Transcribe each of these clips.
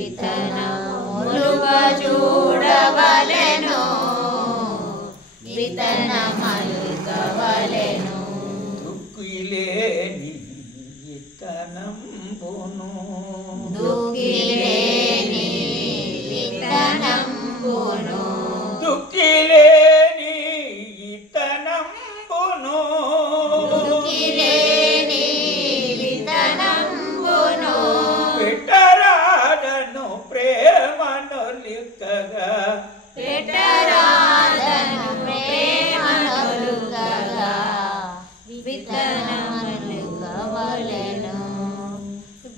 విత్తనములుగ చూడవలెను విత్తనములుగవలెను దుఃఖిలేని విత్తనంబును దుఃఖిలేని విత్తనంబును దుఃఖిలేని విత్తనంబును దుఃఖిలేని విత్తనంబును పెట్టరాదను ప్రేమనొలికగా పెట్టరాదను ప్రేమనొలికగా విత్తనములుగవలెను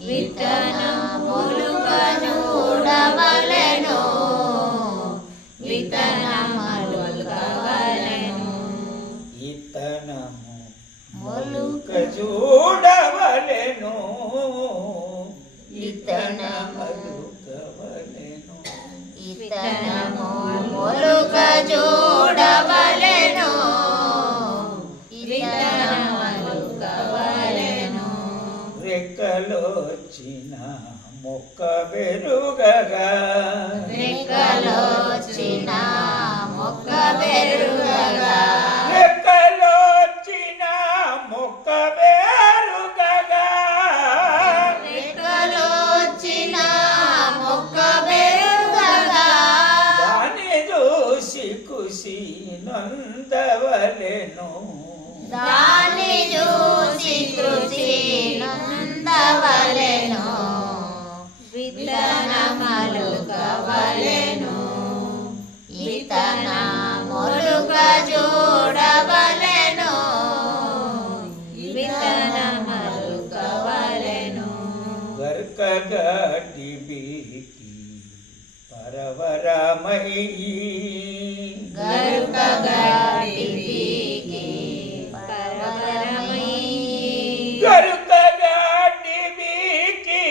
విత్తనములుగ చూడవలెను విత్తనములుగవలెను విత్తనము మొలుక చూడవలెను విత్తనములుగవలెను విత్తనము మొలుక చూడవలెను విత్తనములుగవలెను రెక్కలొచ్చిన మొక్క బెరుగగా రెక్కలొచ్చిన మొక్క బెరుగగా రెక్కలొచ్చిన మొక్క బెరుగగా రెక్కలొచ్చిన మొక్క బెరుగగా దాని చూసి ఖుషి నందవలెను దాని చూసి కృషి నందవలెను విత్తనములుగవలెను విత్తనములుగ చూడవలెను విత్తనములుగవలెను గర్కగడ్డి బీకి పరవరమయ్యి గరుకగడ్డి పీకి పరవరమై గరుకగడ్డి బీకి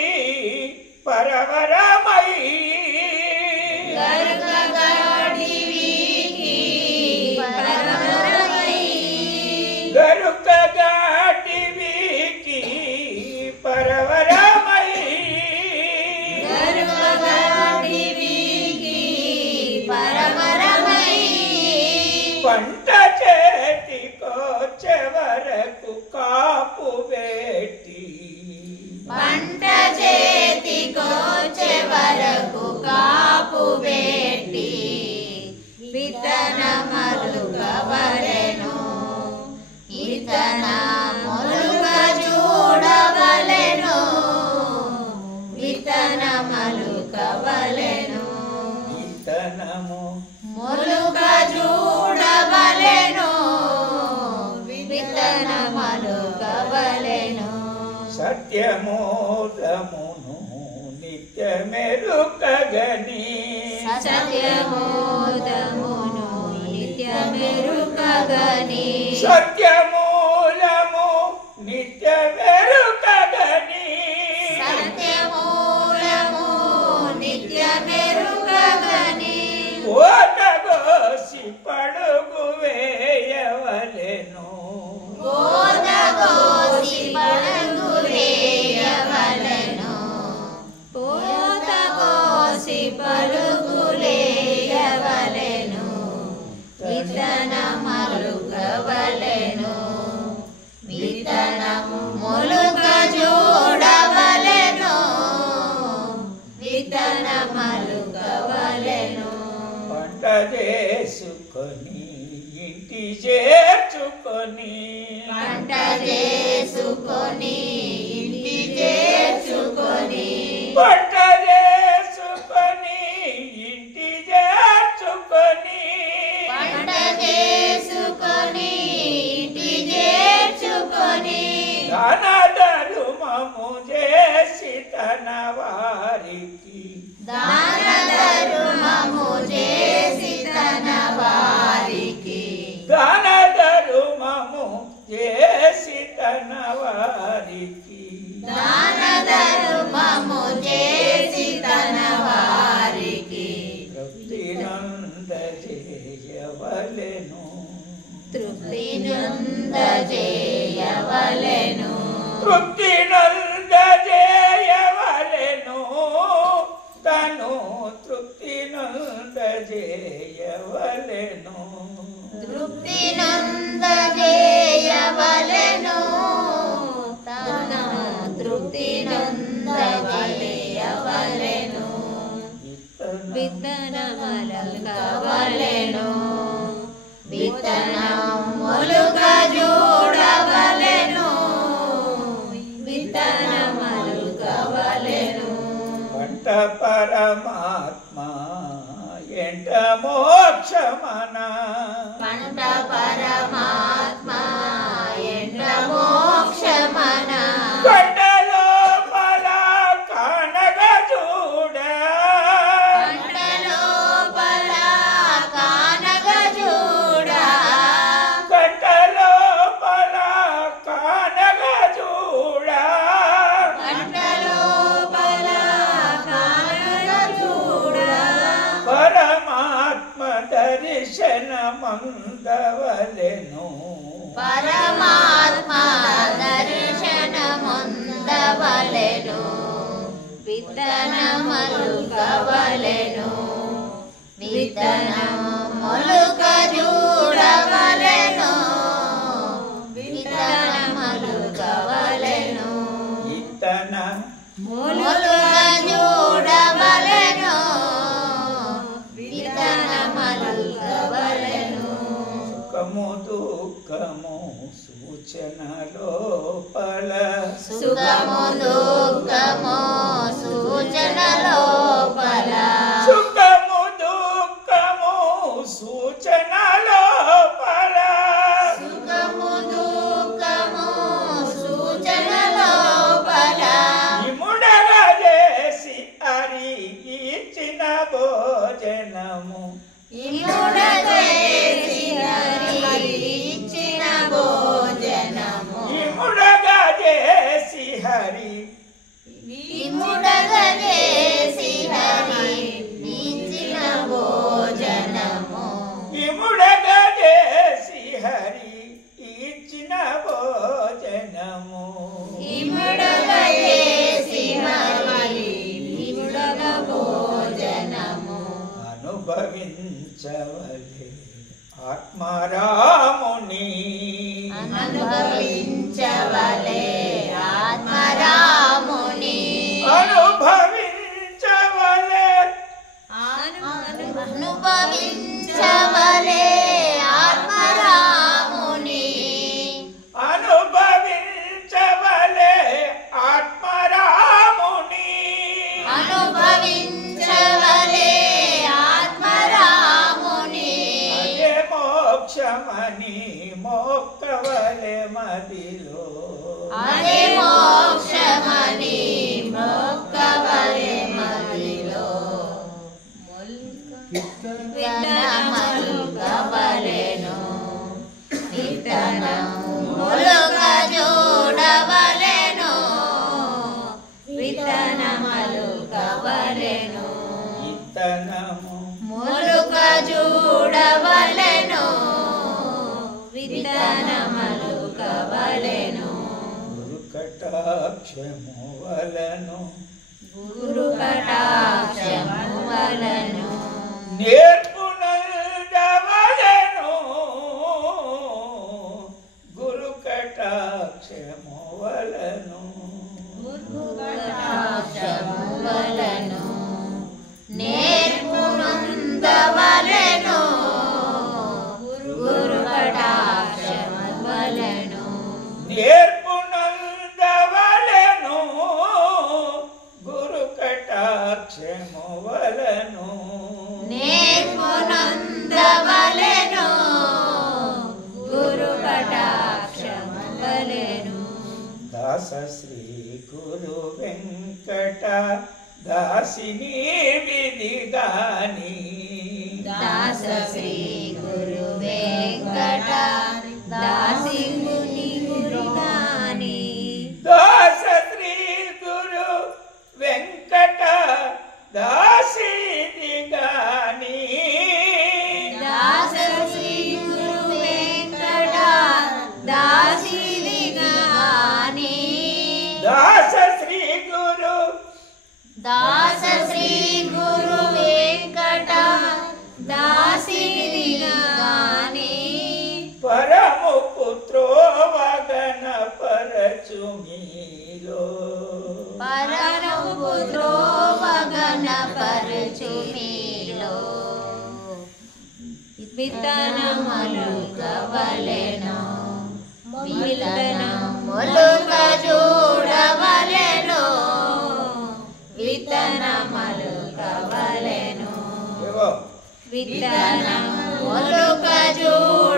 పరవరమయ్యి గరుకగడ్డి పీకి పరవరమై గరుకగడ్డి బీకి పరవరమయ్యి గరుకగడ్డి పీకి పరవరమై పంట చేతికొచ్చే వరకు కాపు పెట్టి పంట చేతికొచ్చే వరకు కాపు పెట్టి విత్తనములుగవలెను విత్తనములుగ చూడవలెను విత్తనములుగవలెను విత్తనము ములుగ చూడవలెను విత్తనములుగవలెను సత్యమూలమును నిత్యమెరుకగని సత్యమోదమును నిత్యమెరుకగని సత్యమూలము నిత్యమెరుకగని సత్యమూలము నిత్యమెరుకగని ఓటగోసి పడుగు వేయవలెను పోతగోసి పడుగు వేయవలెను పోతగోసి పడుగులేయవలెను విత్తనములుగవలెను విత్తనములుగ చూడవలెను విత్తనములుగవలెను పంట చేసుకొని ఇంటి చేర్చుకొని పంట చేసుకొని ఇంటి చేర్చుకొని పంట చేసుకొని ఇంటి చేర్చుకొని పంట చేసుకొని ఇంటి చేర్చుకొని దాన ధర్మము చేసి తన వారికి దాన ధర్మము చేసి తన వారికి దాన ధర్మము చేసి తన వారికి దాన ధర్మము చేసి తన వారికి తృప్తి నందజేయవలెను తృప్తి నందజేయవలెను తృప్తి నందజేయవలెను తను తృప్తి నొందజేయవలెను తృప్తి నొందజేయవలెను తను తృప్తి నొందజేయవలెను విత్తనమలకవలెను విత్తనములుగ చూడవలెను విత్తనములుగవలెను పంట పరమాత్మ ఎంట మోక్షమన పంట పరమాత్మ ఎంట మోక్షమన గడ్డలో పల కానగ చూడ లోపల కానగ చూడ గడ్డలో పల కానగ చూడ లోపల కానగ చూడ పరమాత్మ దర్శనమందవలెను పరమాత్మ దర్శనముందవలెను విత్తనములుగవలెను విత్తనములుగ చూడవలెను విత్తనములుగవలెను ఇతన ములుగ చూడవలెను విత్తనములుగవలెను సుఖము దుఃఖము సూచన లోపల సుఖము దుఃఖము సూచన లోపల సుఖము దుఃఖము సూచన లోపల సుఖము దుఃఖము సూచన లోపల ఇముడగా చేసి అరి ఇచ్చిన భోజనము ఇముడగేసి హరి ఇచ్చిన భోజనము ఇముడగా చేసి హరి ఇముడగేసి హరి ఇచ్చిన భోజనము ఇముడగా చేసి హరి ఇచ్చిన భోజనము ఇముడగేసి హరి ఇముడగ భోజనము అనుభవించవలే ఆత్మరాముని అనుభవించవలే ఆత్మరాముని అనుభవించవలే అనుభవించవలే ఆత్మరాముని అనుభవించవలే ఆత్మరాముని అనుభవించవలే ఆత్మరాముని అదే మోక్షమని మోక్కవలే మదిలో అదే మోక్షమని మొక్కవలే మదిలో విత్తనములుగవలెను విత్తనములుగ చూడవలెను విత్తనములుగవలెను ఇతనము ములుగ చూడవలెను విత్తనములుగవలెను గురు కటాక్షము వలను గురు కటాక్షము వలెను నేర్పునవలెను గురు కటాక్షము వలను గురు కటాక్షము వలెను నేర్పునందవలెను గురు కటాక్షము వలెను నేర్పునందవలెను గురు కటాక్షము వలను నేర్పునందవలెను గురు కటాక్షము వలెను దాస శ్రీ గురు వెంకట దాసిని విధిగాని దాస శ్రీ గురు వెంకట దాసిని గురుగాని దాస శ్రీ గురు వెంకట దాసిని గాని దాస శ్రీ గురు వెంకట దాసిని గాని దాస శ్రీ గురు దాస శ్రీ మీలో పరము త్రోవగన పరచు మీలో విత్తనములు కవలెను విత్తనములుగ చూడవలెను విత్తనములు కవలెను ఏవో విత్తనములుగ చూడ